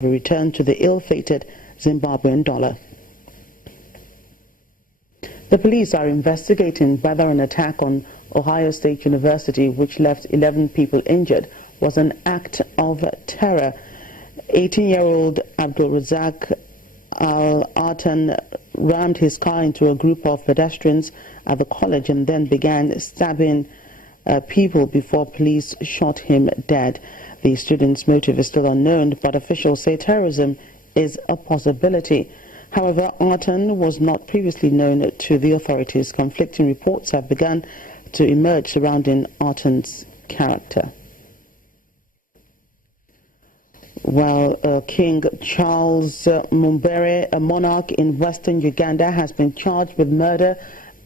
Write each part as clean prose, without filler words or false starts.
We return to the ill-fated Zimbabwean dollar. The police are investigating whether an attack on Ohio State University, which left 11 people injured, was an act of terror. 18-year-old Abdul Razak Al-Artan rammed his car into a group of pedestrians at the college and then began stabbing people before police shot him dead. The student's motive is still unknown, but officials say terrorism is a possibility. However, Artan was not previously known to the authorities. Conflicting reports have begun to emerge surrounding Artan's character. Well, King Charles Mumbere, a monarch in western Uganda, has been charged with murder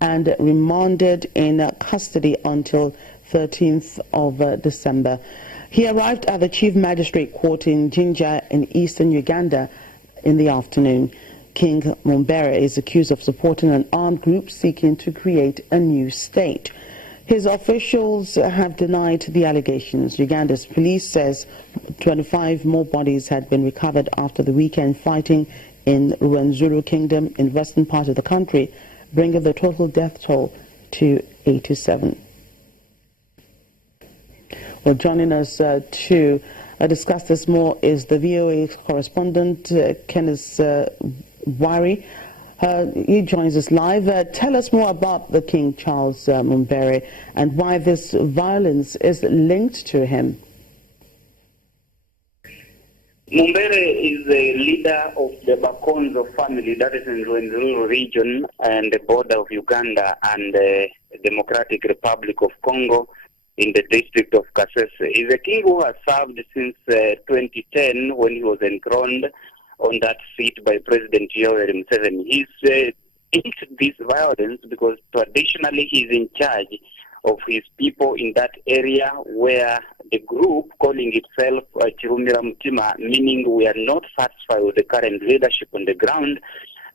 and remanded in custody until 13th of December. He arrived at the Chief Magistrate Court in Jinja in eastern Uganda in the afternoon. King Mumbere is accused of supporting an armed group seeking to create a new state. His officials have denied the allegations. Uganda's police says 25 more bodies had been recovered after the weekend fighting in Rwenzuru Kingdom in western part of the country, bringing the total death toll to 87. Well, joining us to discuss this more is the VOA correspondent, Kenneth Wari. He joins us live. Tell us more about the King Charles Mumbere and why this violence is linked to him. Mumbere is the leader of the Bakonzo family that is in Rwenzuru region and the border of Uganda and the Democratic Republic of Congo in the district of Kasese. He's a king who has served since 2010 when he was enthroned on that seat by President Yoweri Museveni. He's into this violence because traditionally he's in charge of his people in that area where the group calling itself Chirumira Mutima, meaning we are not satisfied with the current leadership on the ground,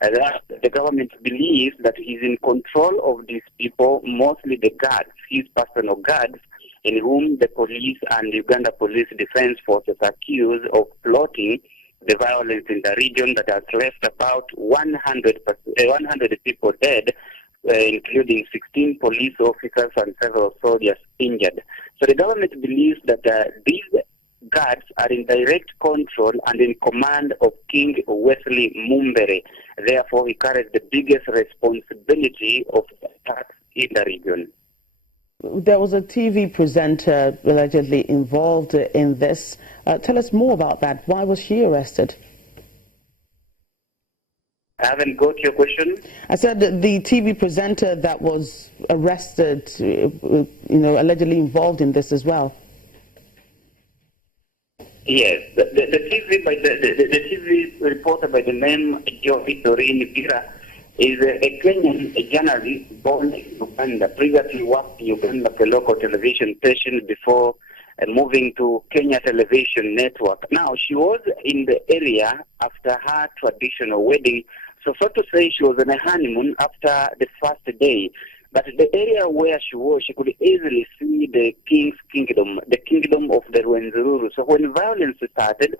that the government believes that he's in control of these people, mostly the guards, his personal guards, in whom the police and Uganda Police Defense Forces accuse of plotting the violence in the region that has left about 100 people dead, including 16 police officers and several soldiers injured. So the government believes that these guards are in direct control and in command of King Wesley Mumbere. Therefore, he carries the biggest responsibility of the attacks in the region. There was a TV presenter allegedly involved in this. Tell us more about that. Why was she arrested? I haven't got your question. I said that the TV presenter that was arrested, allegedly involved in this as well. Yes, the TV reporter by the name Joy Doreen Bira is a Kenyan journalist born in Uganda, previously worked in Uganda for local television station before moving to Kenya Television Network. Now, she was in the area after her traditional wedding, so to say she was on a honeymoon after the first day. But the area where she was, she could easily see the king's kingdom, the kingdom of the Rwenzururu. So when violence started,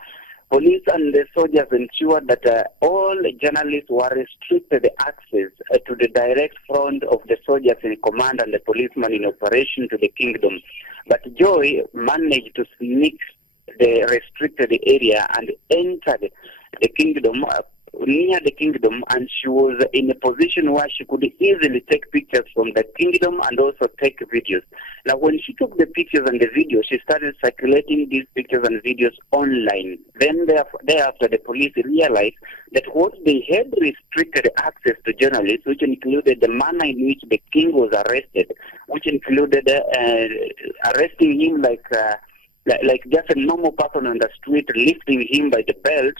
police and the soldiers ensured that all journalists were restricted access to the direct front of the soldiers in command and the policemen in operation to the kingdom. But Joy managed to sneak the restricted area and entered the kingdom, near the kingdom, and she was in a position where she could easily take pictures from the kingdom and also take videos. Now, when she took the pictures and the videos, she started circulating these pictures and videos online. Then thereafter, the police realized that what they had restricted access to journalists, which included the manner in which the king was arrested, which included arresting him like just a normal person on the street, lifting him by the belt.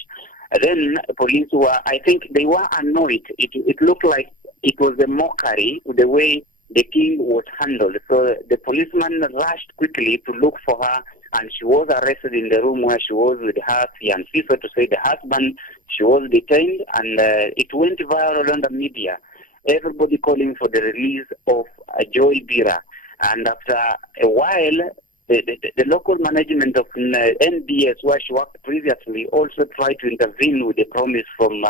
Then police were, I think they were annoyed. It looked like it was a mockery the way the king was handled. So the policeman rushed quickly to look for her, and she was arrested in the room where she was with her fiancé, so to say, the husband. She was detained, and it went viral on the media. Everybody calling for the release of Joy Bira. And after a while, the local management of NBS, where she worked previously, also tried to intervene with a promise from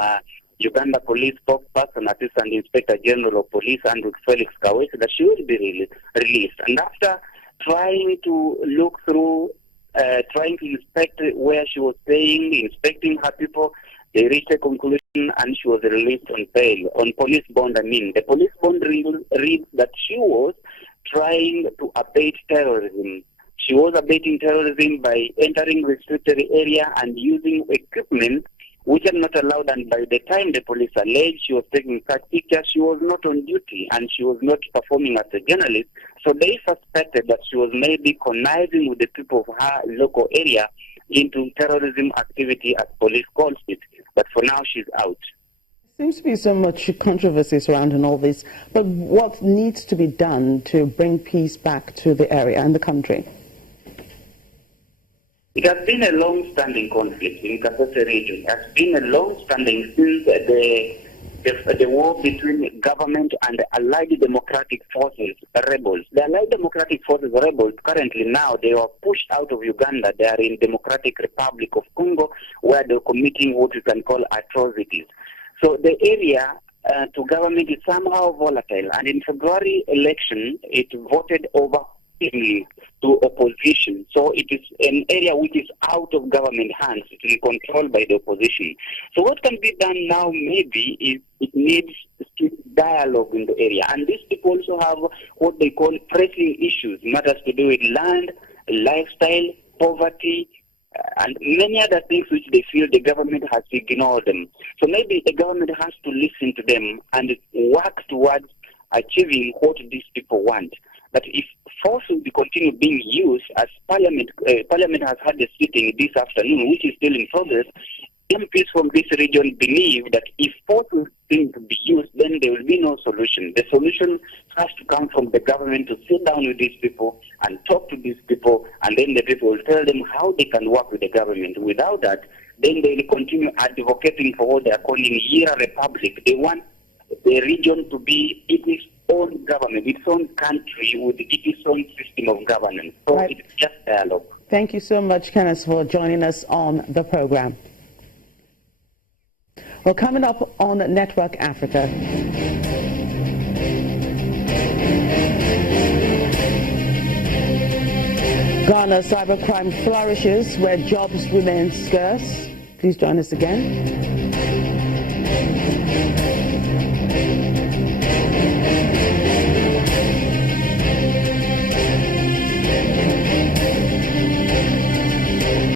Uganda Police spokesperson, Assistant Inspector General of Police, Andrew Felix Kawesi, that she will be released. And after trying to look through, trying to inspect where she was staying, inspecting her people, they reached a conclusion and she was released on bail, on police bond. I mean, the police bond reads that she was trying to abate terrorism. She was abating terrorism by entering restricted area and using equipment which are not allowed, and by the time the police alleged she was taking such pictures, she was not on duty and she was not performing as a journalist. So they suspected that she was maybe conniving with the people of her local area into terrorism activity, as police calls it. But for now, she's out. There seems to be so much controversy surrounding all this. But what needs to be done to bring peace back to the area and the country? It has been a long-standing conflict in the Kasese region. It has been a long-standing since the war between government and the Allied Democratic Forces, rebels. The Allied Democratic Forces, rebels, currently now, they are pushed out of Uganda. They are in Democratic Republic of Congo, where they're committing what you can call atrocities. So the area to government is somehow volatile. And in February election, it voted over to opposition. So it is an area which is out of government hands. It is controlled by the opposition. So what can be done now maybe is it needs dialogue in the area. And these people also have what they call pressing issues, matters to do with land, lifestyle, poverty, and many other things which they feel the government has ignored them. So maybe the government has to listen to them and work towards achieving what these people want. But if force will continue being used, as Parliament has had a sitting this afternoon, which is still in progress, MPs from this region believe that if force will continue to be used, then there will be no solution. The solution has to come from the government to sit down with these people and talk to these people, and then the people will tell them how they can work with the government. Without that, then they will continue advocating for what they are calling Yira Republic. They want the region to be its own government, its own country with its own system of governance. So right. It's just dialogue. Thank you so much, Kenneth, for joining us on the program. Well, coming up on Network Africa. Ghana cybercrime flourishes where jobs remain scarce. Please join us again.